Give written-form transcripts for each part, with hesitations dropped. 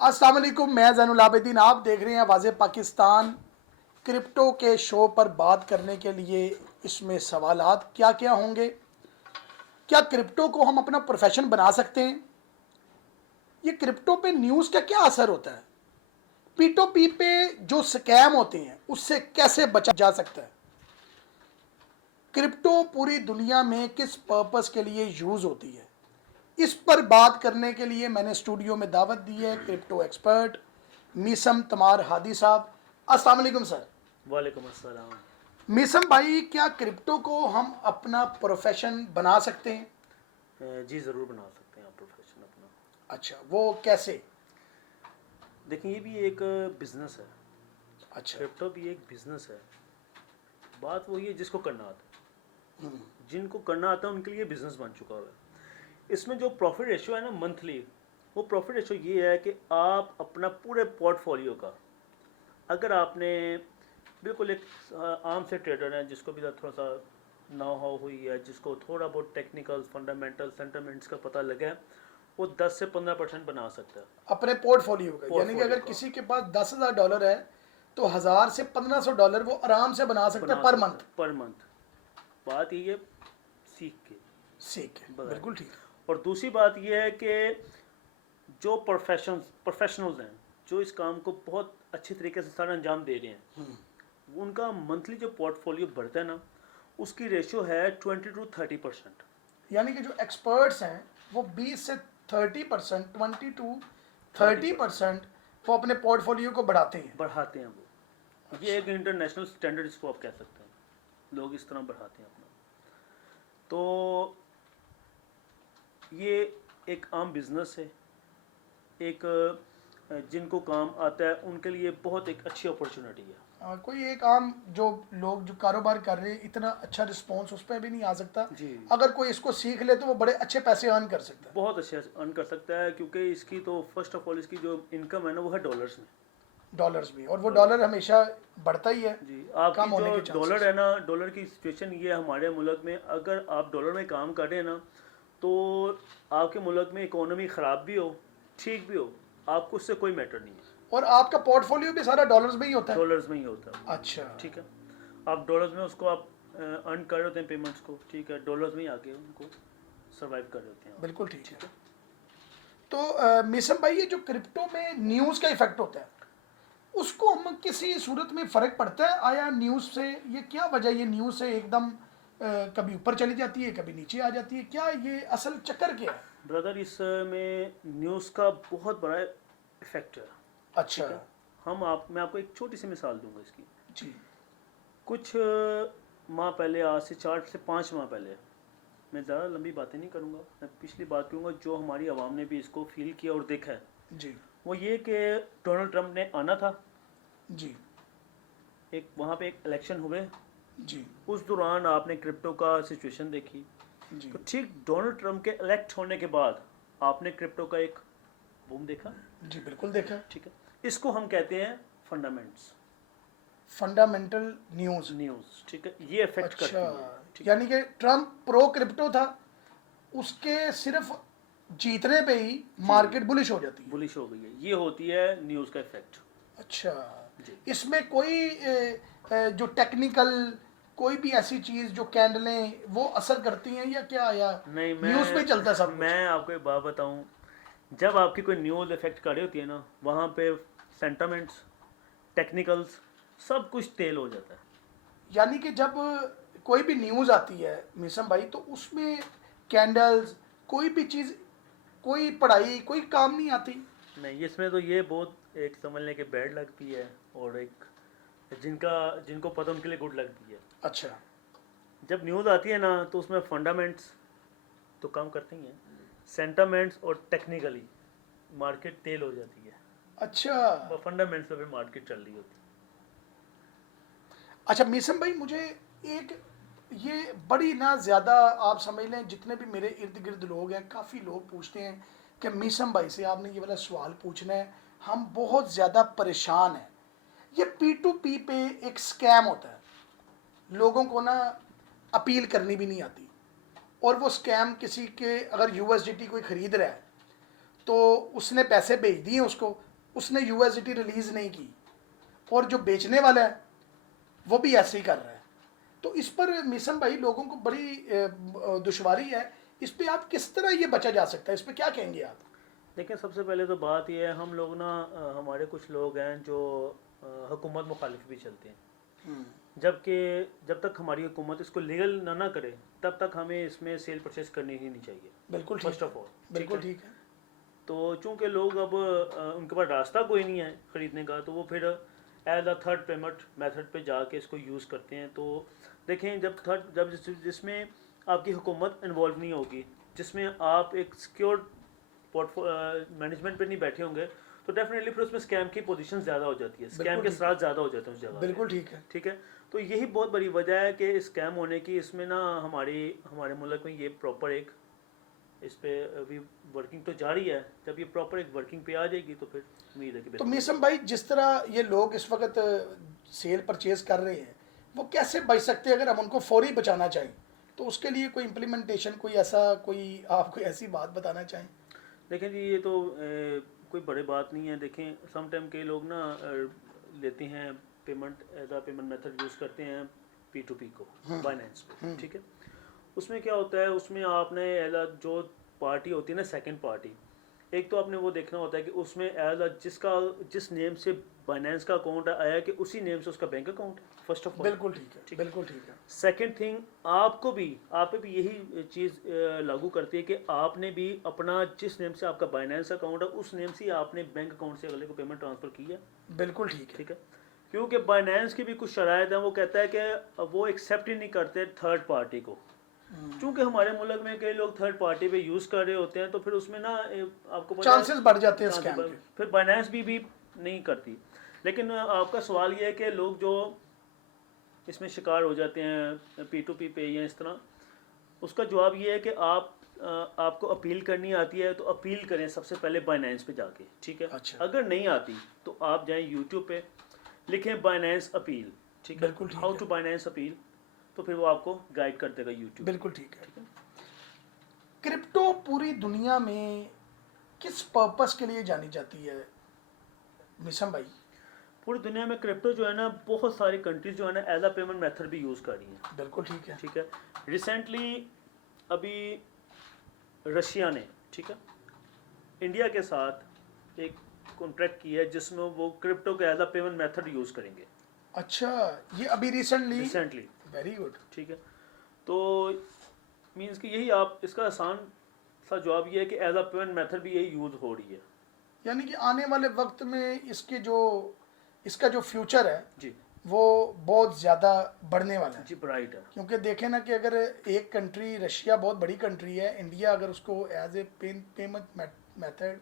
अस्सलाम वालेकुम, मैं ज़ैनुल आबिदीन। आप देख रहे हैं आवाज़ पाकिस्तान। क्रिप्टो के शो पर बात करने के लिए इसमें सवालात क्या क्या होंगे। क्या क्रिप्टो को हम अपना प्रोफेशन बना सकते हैं? ये क्रिप्टो पे न्यूज़ का क्या असर होता है? पी टू पी पे जो स्कैम होते हैं उससे कैसे बचा जा सकता है? क्रिप्टो पूरी दुनिया में किस पर्पस के लिए यूज़ होती है? इस पर बात करने के लिए मैंने स्टूडियो में दावत दी है क्रिप्टो एक्सपर्ट मीसम तमार हादी साहब। अस्सलाम वालेकुम सर। वालेकुम अस्सलाम। मीसम भाई, क्या क्रिप्टो को हम अपना प्रोफेशन बना सकते हैं? जी ज़रूर बना सकते हैं आप प्रोफेशन अपना। अच्छा, वो कैसे? देखिए ये भी एक बिज़नेस है। अच्छा। क्रिप्टो भी एक बिज़नेस है। बात वही है जिसको करना आता है, जिनको करना आता है उनके लिए बिज़नेस बन चुका हुआ है। इसमें जो प्रॉफिट रेशियो है ना मंथली, वो प्रॉफिट रेशियो ये है कि आप अपना पूरे पोर्टफोलियो का, अगर आपने बिल्कुल एक आम से ट्रेडर हैं जिसको भी थोड़ा सा नो हाउ हुई है, जिसको थोड़ा बहुत टेक्निकल फंडामेंटल सेंटामेंट्स का पता लगा है, वो 10 से 15% बना सकता है अपने पोर्टफोलियो का, यानी कि पोर्टफोलियो अगर का। किसी के पास $10,000 है तो 1,000 से $1,500 वो आराम से बना सकते हैं बना पर सकता मंथ। है पर मंथ। बात ये है सीख के ठीक है, बताएं। बिल्कुल ठीक। और दूसरी बात ये है कि जो प्रोफेशनल्स हैं, जो इस काम को बहुत अच्छी तरीके से सारा अंजाम दे रहे हैं, उनका मंथली जो पोर्टफोलियो बढ़ता है ना, उसकी रेशियो है 20 to 30%। यानी कि जो एक्सपर्ट्स हैं वो 20 से 30%, 20 to 30% 30% वो अपने पोर्टफोलियो को बढ़ाते हैं। बढ़ाते हैं वो। ये अच्छा। एक इंटरनेशनल स्टैंडर्ड इसको आप कह सकते हैं, लोग इस तरह बढ़ाते हैं अपना। तो ये एक आम बिजनेस है, एक जिनको काम आता है उनके लिए बहुत एक अच्छी अपॉर्चुनिटी है। कोई एक आम जो लोग जो कारोबार कर रहे हैं, इतना अच्छा रिस्पॉन्स उस पर भी नहीं आ सकता। जी, अगर कोई इसको सीख ले तो वो बड़े अच्छे पैसे अर्न कर सकता है। बहुत अच्छे अर्न कर सकता है, क्योंकि इसकी तो फर्स्ट ऑफ ऑल इसकी जो इनकम है ना वो है डॉलर्स में। डॉलर्स भी, और वो डॉलर डॉलर हमेशा बढ़ता ही है। जी, आपकी कम जो होने के डॉलर चांसेस। है ना, डॉलर की सिचुएशन ये है हमारे मुल्क में, अगर आप डॉलर में काम कर रहे हैं ना, तो आपके मुल्क में इकोनॉमी ख़राब भी हो ठीक भी हो, आपको उससे कोई मैटर नहीं है। और आपका पोर्टफोलियो भी सारा डॉलर्स में ही होता है? डॉलर्स में ही होता है वो। अच्छा। ठीक है, आप डॉलर्स में उसको आप अर्न कर रहे होते हैं पेमेंट्स को, ठीक है, डॉलर्स में ही आके उनको सर्वाइव कर रहे होते हैं आप। बिल्कुल ठीक है। तो मिसम भाई, ये जो क्रिप्टो में न्यूज़ का इफेक्ट होता है उसको हम किसी सूरत में फ़र्क पड़ता है आया न्यूज़ से? ये क्या वजह, ये न्यूज़ से एकदम कभी ऊपर चली जाती है, कभी नीचे आ जाती है, क्या ये असल चक्कर क्या है? ब्रदर इसमें न्यूज़ का बहुत बड़ा इफेक्ट है। अच्छा। ठीक है, मैं आपको एक छोटी सी मिसाल दूंगा इसकी। जी। कुछ माह पहले, आज से 4 से 5 माह पहले, मैं ज़्यादा लंबी बातें नहीं करूँगा, मैं पिछली बात करूँगा जो हमारी आवाम ने भी इसको फील किया और देखा है। जी। वो ये कि डोनाल्ड ट्रंप ने आना था, जी। एक वहाँ पे एक इलेक्शन हुए, जी। उस दौरान आपने क्रिप्टो का सिचुएशन देखी। जी। तो ठीक डोनाल्ड ट्रंप के इलेक्ट होने के बाद आपने क्रिप्टो का एक बूम देखा। जी, बिल्कुल देखा। ठीक है, इसको हम कहते हैं फंडामेंट्स फंडामेंटल न्यूज़। न्यूज़। ठीक है, ये इफेक्ट अच्छा। करती है। ठीक है, यानी कि ट्रम्प प्रो क्रिप्टो था, उसके सिर्फ जीतने पे ही मार्केट बुलिश हो जाती है। बुलिश हो गई है, ये होती है न्यूज़ का इफेक्ट। अच्छा। जी, इसमें कोई जो टेक्निकल कोई भी ऐसी चीज़ जो कैंडलें वो असर करती हैं या क्या, या नहीं, न्यूज़ पे चलता है सब कुछ? मैं आपको एक बात बताऊं, जब आपकी कोई न्यूज़ इफेक्ट कर रही होती है ना, वहाँ पे सेंटामेंट्स, टेक्निकल्स, सब कुछ तेल हो जाता है। यानी कि जब कोई भी न्यूज़ आती है मिसम भाई, तो उसमें कैंडल्स, कोई भी चीज़, कोई पढ़ाई, कोई काम नहीं आती? नहीं, इसमें तो ये बहुत एक समझ लें कि बैड लक भी है, और एक जिनको पता उनके लिए गुड लक भी है। अच्छा। जब न्यूज़ आती है ना, तो उसमें फंडामेंट्स तो काम करते ही हैं, सेंटामेंट्स और टेक्निकली मार्केट तेल हो जाती है। अच्छा। फंडामेंट्स पे भी मार्केट चल रही होती है। अच्छा मीसम भाई, मुझे एक ये बड़ी ना ज़्यादा, आप समझ लें जितने भी मेरे इर्द गिर्द लोग हैं, काफ़ी लोग पूछते हैं कि मीसम भाई से आपने ये वाला सवाल पूछना है, हम बहुत ज़्यादा परेशान हैं। ये पी टू पी पे एक स्कैम होता है, लोगों को ना अपील करनी भी नहीं आती, और वो स्कैम किसी के, अगर यूएसडीटी कोई ख़रीद रहा है तो उसने पैसे भेज दिए उसको, उसने यूएसडीटी रिलीज नहीं की और जो बेचने वाला है वो भी ऐसे ही कर रहा है। तो इस पर मिशन भाई लोगों को बड़ी दुश्वारी है, इस पे आप किस तरह ये बचा जा सकता है, इस पे क्या कहेंगे आप? देखिए, सबसे पहले तो बात यह है, हम लोग ना हमारे कुछ लोग हैं जो हुकूमत मुखालिफ भी चलते हैं, जबकि जब तक हमारी हुकूमत इसको लीगल ना करे तब तक हमें इसमें सेल परचेज करनी ही नहीं चाहिए। बिल्कुल फर्स्ट ऑफ ऑल, बिल्कुल ठीक है। तो चूंकि लोग अब उनके पास रास्ता कोई नहीं है ख़रीदने का, तो वो फिर as a third payment method पे जाके इसको यूज़ करते हैं। तो देखें, जब जिसमें आपकी हुकूमत इन्वॉल्व नहीं होगी, जिसमें आप एक सिक्योर मैनेजमेंट पे नहीं बैठे होंगे, तो डेफिनेटली फिर उसमें स्कैम की पोजीशन ज़्यादा हो जाती है, स्कैम के असरात ज़्यादा हो जाते हैं उस जगह। बिल्कुल ठीक है। ठीक है, तो यही बहुत बड़ी वजह है कि स्कैम होने की। इसमें ना हमारे मुल्क में ये प्रॉपर एक इस पे अभी वर्किंग तो जारी है, जब ये प्रॉपर एक वर्किंग पे आ जाएगी तो फिर उम्मीद है कि तो मीसम भाई, जिस तरह ये लोग इस वक्त सेल परचेज कर रहे हैं, वो कैसे बच सकते हैं अगर हम उनको फौरी बचाना चाहें? तो उसके लिए कोई इम्प्लीमेंटेशन, कोई आप कोई ऐसी बात बताना चाहें? देखें जी, ये तो कोई बड़ी बात नहीं है। देखें, सम टाइम के लोग ना लेते हैं पेमेंट एज आ पेमेंट मेथड यूज़ करते हैं P2P को, बाइनेंस पे। ठीक है, उसमें क्या होता है, उसमें आपने एज आ जो पार्टी होती है ना, सेकंड पार्टी, एक तो आपने वो देखना होता है कि उसमें एज आ जिस नेम से बाइनेंस का अकाउंट आया कि उसी नेम से उसका बैंक अकाउंट है, फर्स्ट ऑफ ऑल। बिल्कुल ठीक है, बिल्कुल ठीक है। सेकंड थिंग, आप पे भी यही चीज़ लागू करती है कि आपने भी अपना जिस नेम से आपका बाइनेंस अकाउंट है उस नेम से ही आपने बैंक अकाउंट से अगले को पेमेंट ट्रांसफ़र की है। बिल्कुल ठीक है। ठीक है, क्योंकि बाइनेंस की भी कुछ शराइत है, वो कहता है कि वो एक्सेप्ट ही नहीं करते थर्ड पार्टी को। चूँकि हमारे मुल्क में कई लोग थर्ड पार्टी पे यूज़ कर रहे होते हैं, तो फिर उसमें ना आपको पता है चांसेस बढ़ जाते हैं स्कैम के। फिर बाइनेंस भी नहीं करती। लेकिन आपका सवाल ये है कि लोग जो इसमें शिकार हो जाते हैं P2P पे या इस तरह, उसका जवाब ये है कि आपको अपील करनी आती है तो अपील करें सबसे पहले बाइनेंस पे जाके। ठीक है, अच्छा। अगर नहीं आती तो आप जाएं यूट्यूब पे, लिखें बाइनेंस अपील। ठीक है, हाउ टू बाइनेंस अपील, तो फिर वो आपको गाइड कर देगा यूट्यूब। बिल्कुल ठीक है। क्रिप्टो पूरी दुनिया में किस पर्पस के लिए जानी जाती है मिशन भाई? पूरी दुनिया में क्रिप्टो जो है ना, बहुत सारी कंट्रीज जो है ना एज अ पेमेंट मेथड भी यूज़ कर रही हैं। बिल्कुल ठीक है। ठीक है, रिसेंटली अभी रशिया ने, ठीक है, इंडिया के साथ एक कॉन्ट्रैक्ट किया है जिसमें वो क्रिप्टो के as a payment method use करेंगे। अच्छा, ये अभी रिसेंटली? Very good. ठीक है, तो मीन्स कि यही आप इसका आसान सा जवाब ये है कि एज अ पेमेंट मेथड भी यही यूज़ हो रही है। यानी कि आने वाले वक्त में इसका जो फ्यूचर है जी, वो बहुत ज़्यादा बढ़ने वाला है। जी, ब्राइट है। क्योंकि देखें ना कि अगर एक कंट्री, रशिया बहुत बड़ी कंट्री है, इंडिया अगर उसको as a payment method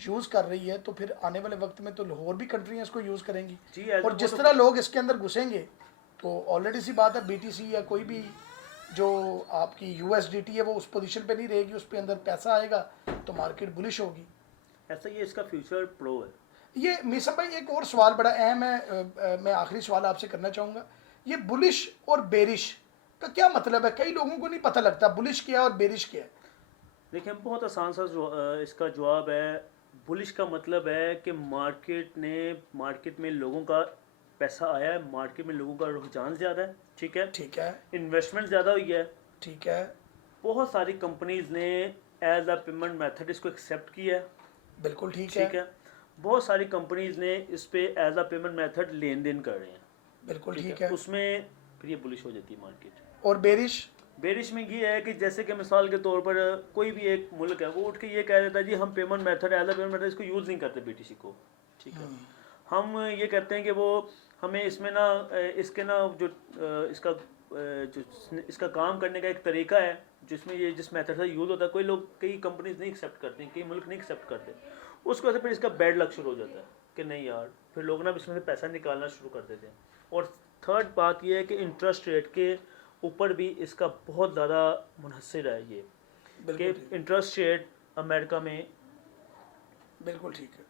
use कर रही है, तो फिर आने वाले वक्त में तो और भी कंट्रियाँ इसको यूज़ करेंगी। जी, और जिस तरह लोग इसके अंदर घुसेंगे, तो ऑलरेडी सी बात है, BTC या कोई भी जो आपकी USDT है वो उस पोजीशन पे नहीं रहेगी, उस पे अंदर पैसा आएगा तो मार्केट बुलिश होगी। ऐसा ये इसका फ्यूचर प्रो है। ये मीसा भाई, एक और सवाल बड़ा अहम है, मैं आखिरी सवाल आपसे करना चाहूँगा। ये बुलिश और बेरिश का क्या मतलब है? कई लोगों को नहीं पता लगता बुलिश क्या है और बेरिश क्या है। देखिए, बहुत आसान सा इसका जवाब है। बुलिश का मतलब है कि मार्केट में लोगों का पैसा आया है, मार्केट में लोगों का रुझान ज़्यादा है। ठीक है, ठीक है, इन्वेस्टमेंट ज़्यादा हुई है, ठीक है, बहुत सारी कंपनीज ने एज अ पेमेंट मेथड इसको एक्सेप्ट किया है। बिल्कुल ठीक ठीक है, है, बहुत सारी कंपनीज ने इस पे एज अ पेमेंट मेथड लेन देन कर रहे हैं। बिल्कुल ठीक है। उसमें फिर ये बुलिश हो जाती है मार्केट। और बेरिश? बेरिश में ये है कि जैसे कि मिसाल के तौर पर कोई भी एक मुल्क है, वो उठ के ये कह देता है जी हम payment method as a payment method इसको यूज़ नहीं करते BTC को। ठीक है, हम ये कहते हैं कि वो हमें इसमें ना इसके ना जो इसका काम करने का एक तरीका है जिसमें ये जिस मेथड से यूज़ होता है, कई कंपनीज नहीं एक्सेप्ट करती, कई मुल्क नहीं एक्सेप्ट करते, उसकी वजह से फिर इसका बैड लक शुरू हो जाता है कि नहीं यार, फिर लोग ना इसमें से पैसा निकालना शुरू कर देते हैं। और थर्ड बात ये है कि इंटरेस्ट रेट के ऊपर भी इसका बहुत ज़्यादा मुनहसर है ये, कि इंटरेस्ट रेट अमेरिका में। बिल्कुल ठीक है।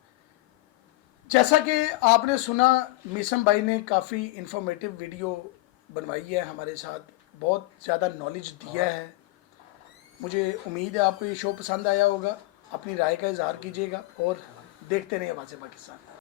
जैसा कि आपने सुना, मीसम भाई ने काफ़ी इंफॉर्मेटिव वीडियो बनवाई है, हमारे साथ बहुत ज़्यादा नॉलेज दिया है। मुझे उम्मीद है आपको ये शो पसंद आया होगा। अपनी राय का इजहार कीजिएगा और देखते रहिए आवाज़ पाकिस्तान।